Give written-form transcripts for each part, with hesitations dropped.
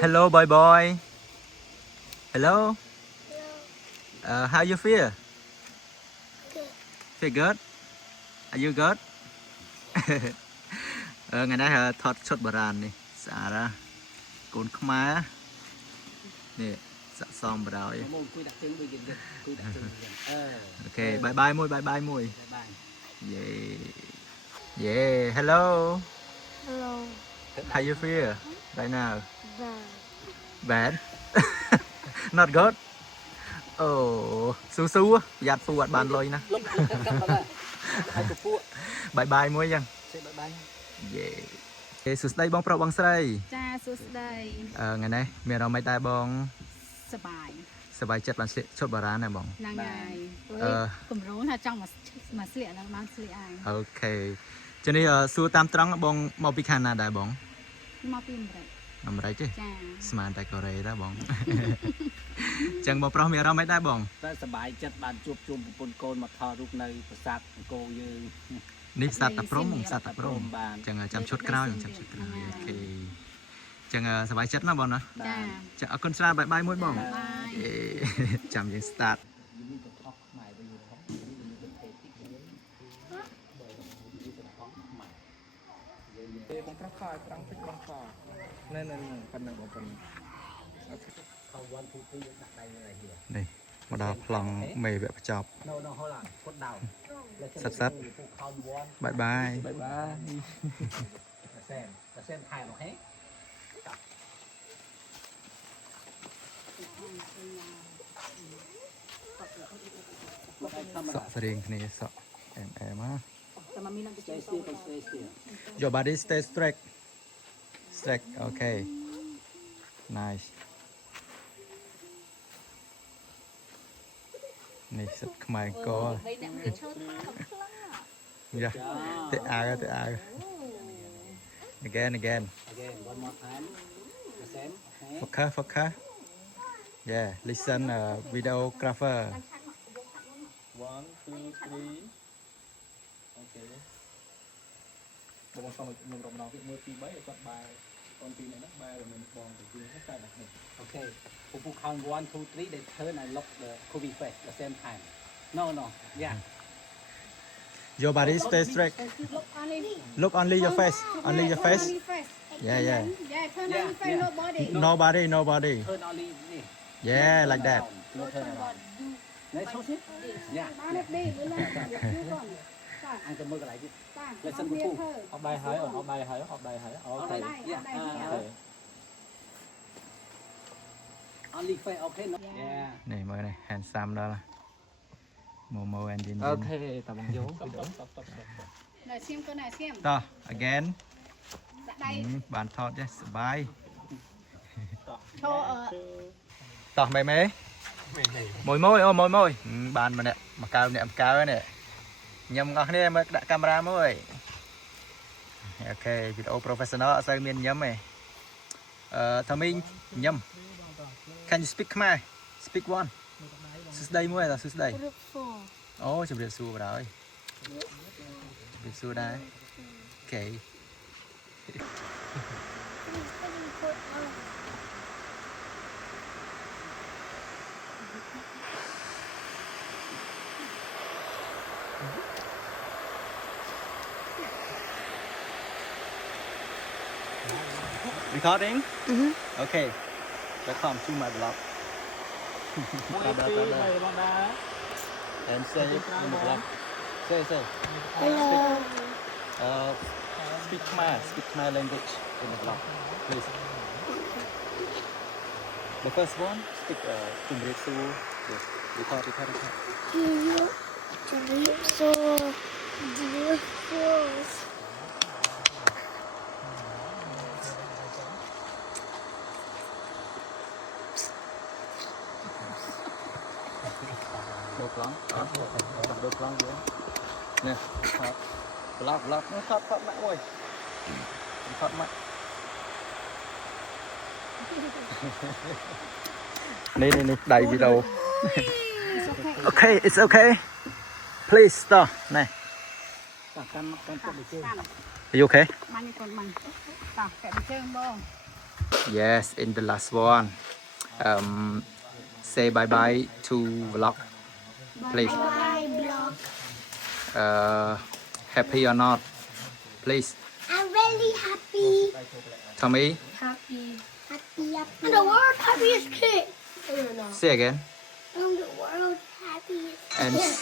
Hello, boy, boy. Hello. How you feel? Feel good? Are you good? Ngày nay thọt chốt bờ ràn này, xả ra, cồn khmá, nè, xả xong bờ rồi. Ok, bye bye môi, bye bye môi. Yeah, yeah. Hello. Hello. How you feel right now? Bad. Bad. Not good. Oh, su á, giặt phu ở bàn lôi nè. Bye bye môi dân. Yeah. Sụt đây bong pro bong sấy. Cha sụt đây. Ngày nay mẹเราไม่ได้บอง สบาย chất bạn sẽ chốt bà rán này bong นางไงกลุ่มรู้ถ้าจ้องมาเสียแล้วมาเสียไอ ok cho nên xua tam trắng bong mau bị khăn đại bong มาปีนไร nằm đấy chứ จ้า smart tại Korea đó bong chẳng bong pro mẹเราไม่ได้บอง តែសบายចិត្តបានជួបជុំប្រពន្ធកូនមកថតរូបនៅប្រាសាទអង្គរយើង នេះសត្វតាព្រំសត្វតាព្រំ បាន chẳngចាំឈុតក្រោយចាំឈុតក្រោយអូខេchẳngសบายចិត្តណាបងណា จ้า ចាអរគុណច្រើនបាយបាយមួយបង បាយ ចាំយើង start មានទៅថតខ្មែរទៅយើងផងមានទៅថេតិចទៅយើងទៅថតខ្មែរយើងបងប្រខោត្រង់ពេជ្របងខោនៅប៉ុណ្ណឹងបងប៉ុណ្ណឹងខោ1 2 3យើងដាក់ដៃនៅនេះ នេះមកដល់ប្លង់មេវគ្គបញ្ចប់ នៅហូឡាគាត់ដៅ សិតបាយបាយ បាយបាយតែសែនថែមកហេ សក់ស្រៀងគ្នាសក់អែមអែមហ៎ แต่มันมีน้ำจิ้ม stay still Your body stay straight. Straight. Okay. Nice. នេះសិតខ្មែរអង្គរ đây nè mình chơi pha bọc khla យ៉ាទៅអើទៅអើ Again again one more time the same okay Focus Yeah listen videographer 1 2 3 okay បងសុំខ្ញុំរំដងទៀត1 2 3ឲ្យគាត់បែរកូនពីរនេះហ្នឹងបែរមិនបងទៅជាតែដាក់នេះ okay ពពុះ count 1 2 3 they turn and look the Kobe face the same time no yeah Your body stay straight. Look only your face. Only your face. Yeah yeah turn on your face nobody Nobody. turn only this Yeah like that. no turn around này số xí dạ anh cầm mưa cái lại chứ lấy sân của học bài hái học bài hái ok yeah only face okay no yeah Này mới này handsome đó là Momo and Jin. ok tao bằng dấu này xem con này xem Đó again. dạ đây បានថតចេះសบาย cho ở តោះមេមួយអូមួយបានម្នាក់មកកើម្នាក់មកកើនេះញ៉ាំអស់គ្នាមើលដាក់កាមេរ៉ាមួយអូខេវីដេអូ professional អត់សូវមានញ៉ាំទេថាមីងញ៉ាំ Can you speak ខ្មែរ speak one សួស្ដីមួយសួស្ដីអូជម្រាបសួរបងអើយជម្រាបសួរដែរអូខេ Recording? Okay. Welcome to my vlog. And say in the vlog. Say. Hello. Speak my language in the vlog, please. The first one, speak Kumritsu. Record. Đôi plong, đôi plong vậy. Nè, vlog, nó thoát mạnh rồi. Thoát mạnh. Này, đầy video. Okay, it's okay. Please stop. Này. Are you okay? มันคนมันต่อแกะไปเชิงบ้อง Yes, in the last one. Say bye bye to vlog, please. Bye, blog. Happy or not, please. I'm really happy. Tommy, Happy. Happy. Happy. And the world happiest kid. say again. I'm the world happiest And kid.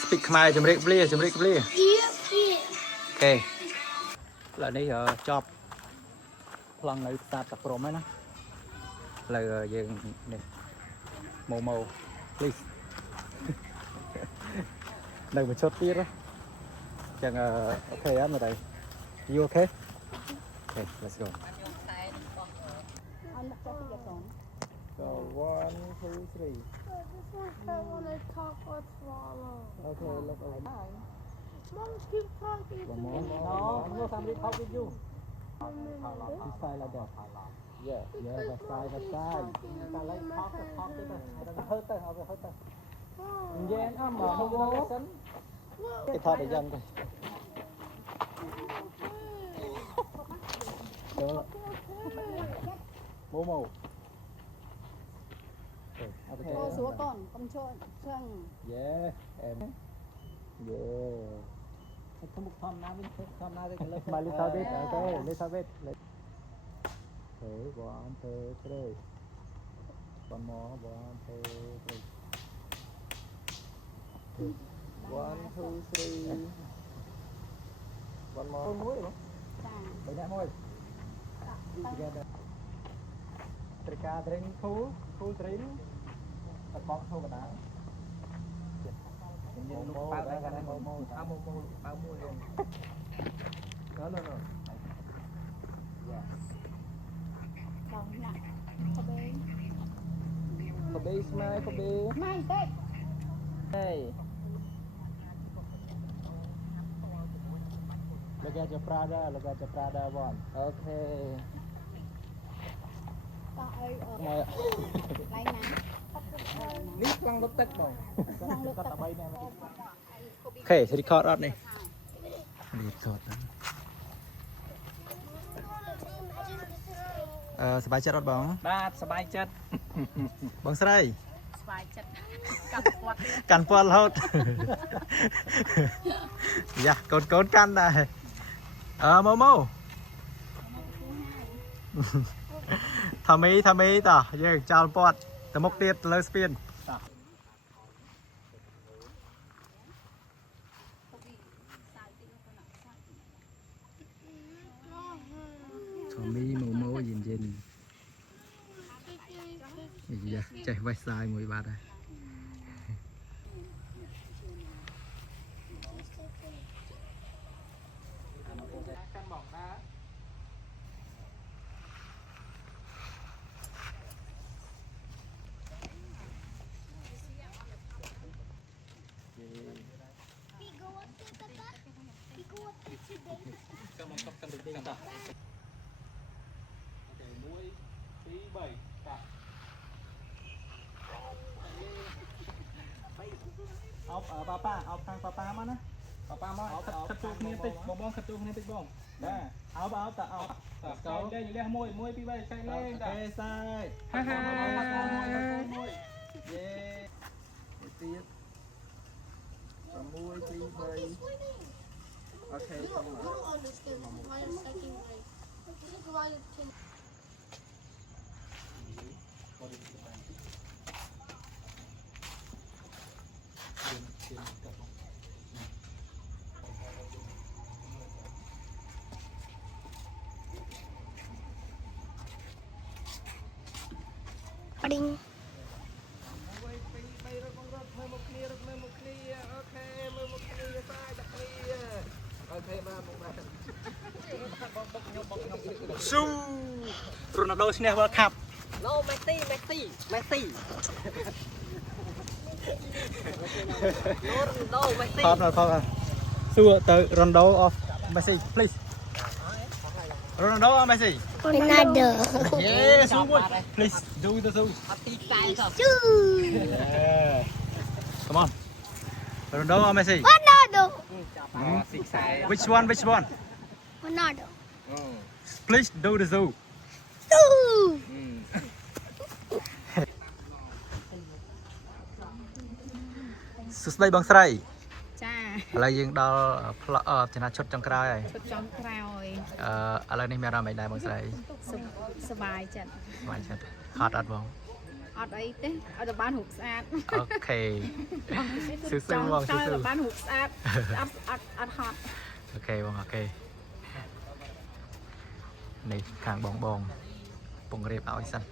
speak Khmer ជំរាបលា Yep, kid. Okay. ឥឡូវនេះចប់ប្លង់នៅផ្សារតាព្រំហើយណាឥឡូវយើងនេះម៉ូ please នៅមួយឈុតទៀតណាចឹងអូខេអត់មើលទៅ you okay okay let's go So 1 2 3 I want to talk or swallow. Okay look over Mom, keep talking. One more no somebody talk with you This side like that Yeah yeah that side that side Ta lấy talk tới ta hơi tới hơi tới Yen mà không có lesson cái thọ để dân coi Đó Momo Okay Cô xuống con cho chương Yeah em Yeah Không một thom nào bên thom nào đây My little bit okay little bit Okay 1 2 3 One more 1 2 3 1 2 3 One more មួយហ៎ ចា 3នាក់មួយ Together ត្រីកា drink cool drink តកធម្មតាញ៉ាំលោកប៉ៅដែរគាត់ម៉ូម៉ូប៉ៅមួយហ្នឹង Noបងណាក់កបេ កបេស្មាយកបេ ម៉ាញ់តិច Hey Look at your Prada one Okay តោះអី មក ឡៃណា នេះខ្លាំងលុបទឹកបង ក្នុងលើកទឹក 3នាក់ Okay record អត់នេះ record សប្បាយចិត្តអត់បង បាទសប្បាយចិត្ត បងស្រី ស្វាយចិត្តកាត់គាត់ កាន់ពាល់រហូត យ៉ាកូនកាន់ដែរម៉ូថាមីតោះយើងចោលពាត់ទៅមុខទៀតទៅលើស្ពានថាមីម៉ូយិនយ៉ាចេះវេះសាយមួយបាត់ហើយ កាន់បងណា We go up there, Tata. We go up there today. ចាំមកកាន់ទៅដេញតោះអូខេ1 2 3តោះអោបប៉ាអោបខាងប៉ាមកណាប៉ាមកខិតជួគ្នាតិចបងខិតជួគ្នាតិចបងបាទអោបតអោបតកោលេងលះ1 2 3ឆែកលេងតអូខេសាយហាហាមួយយេទៀត6 2 3 Okay, You don't understand why I'm second grade. This is why it's 10. Ding.ស៊ូរ៉ូណាល់ដូឈ្នះ World Cup No, Messi. No, Messi. ថតសួរទៅ Ronaldo of Messi please Ronaldo or Messi Ronaldo. yes please do the zoo yeah come on Ronaldo or Messi Ronaldo. which one Ronaldo. please do the zoo Ooh. សុស្ដីបងស្រី ចា ឥឡូវយើងដល់ផ្លក់ចំណាឈុតចុងក្រោយហើយ ឈុតចុងក្រោយ ឥឡូវនេះមានអារម្មណ៍មិនដែរបងស្រី សบายចិត្ត បានចិត្តហត់អត់បង អត់អីទេឲ្យតែបានរូបស្អាត អូខេស៊ូបងស៊ូ តែបានរូបស្អាតអត់ហត់ អូខេបងអូខេនេះខាងបងពងរៀបឲ្យសិន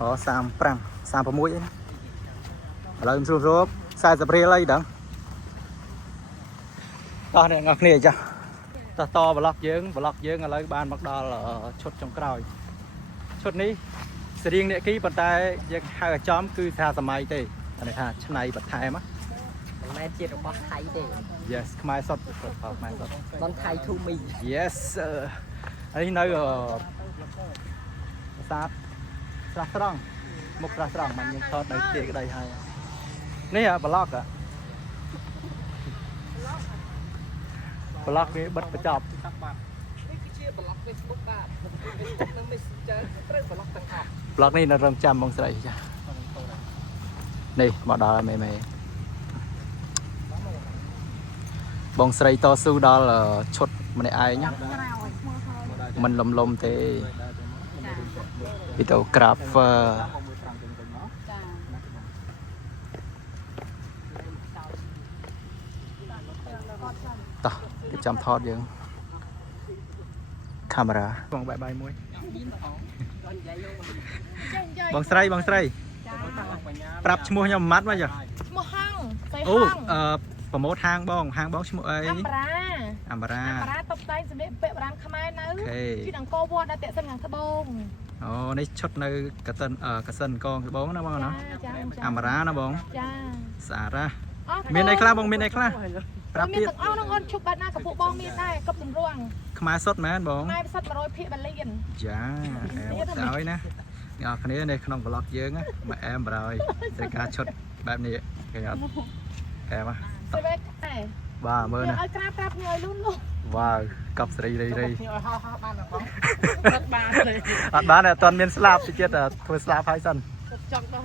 អូ35 36អីណាឥឡូវខ្ញុំស្រួល40រៀលអីដឹងតោះអ្នកនរគ្នាចាតប្លុកយើងឥឡូវបានមកដល់ឈុតចុងក្រោយឈុតនេះស្រៀងអ្នកគីប៉ុន្តែយើងហៅអាចំគឺថាសម័យទេនេះថាឆ្នៃបន្ថែម មិនមែនជារបស់ថៃទេ Yes ខ្មែរសុទ្ធខ្មែរសុទ្ធ បងថៃ to me Yes ហើយនៅប្រាសាទស្រះស្រង់មុខស្រះស្រង់មិនយើងថតនៅទីក្តីហើយនេះប្លុកនេះបិទបញ្ចប់ នេះគឺជាប្លុក Facebook បាទ Facebook និង Messenger ត្រូវប្លុកទាំងអស់ ប្លុកនេះនៅរងចាំបងស្រីចានេះមកដល់ហើយមេបងស្រីតស៊ូដល់ឈុតម្នាក់ឯងមិនលំទេវីដេអូក្រាហ្វឺ ចា តោះគេចាំថតយើងកាមេរ៉ាបងបាយមួយបងស្រីប្រាប់ឈ្មោះខ្ញុំម៉ាត់មកចុះ ឈ្មោះហងស្អីហ អូ ង ប្រម៉ូតហាងបងឈ្មោះអី អាំបារ៉ា អាំបារ៉ា តុបតែងសម្លៀកបំពាក់បុរាណខ្មែរនៅ អូខេ ពីអង្គរវត្តដល់តាក់សិនខាងត្បូង អូនេះឈុតនៅកសិនកកងត្បូងណាបងណា ចា អាំបារ៉ាណាបង ចា ស្អាតណាមានអីខ្លះបងមានអីខ្លះប្រាប់ មាន ទៀត ទាំងអស់ហ្នឹងអូនឈប់បាត់ណាកពុកបងមានដែរកប់ទម្រង់ ខ្មែរសុទ្ធមែនបង ខ្មែរផ្សិត100ភាគបាលៀន ចាអែមទៅហើយណាអ្នកគ្នានៅក្នុងប្លុកយើងមកអែមបរហើយត្រូវការឈុតបែបនេះគេអត់អែម ស្វេកដែរ បាទមើលណា ឲ្យក្រាបញើយលូននោះ វ៉ាវកប់ស្រីរី ខ្ញុំឲ្យហោះបានអត់បងបានទេ អត់បានអត់ទាន់មានស្លាប់តិចទៀតធ្វើស្លាប់ហើយសិន ចង់ដល់